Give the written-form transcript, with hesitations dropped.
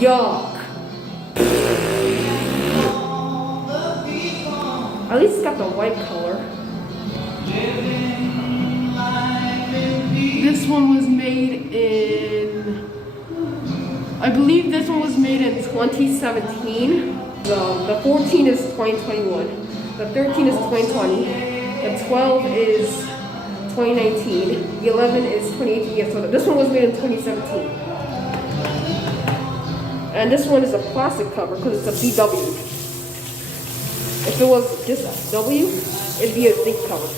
Yuck. At least it's got the white color. This one was made in, I believe this one was made in 2017. The 14 is 2021. The 13 is 2020. The 12 is 2019. The 11 is 2018. Yeah, so this one was made in 2017. And this one is a plastic cover because it's a BW. If it was just a W, it'd be a zinc cover.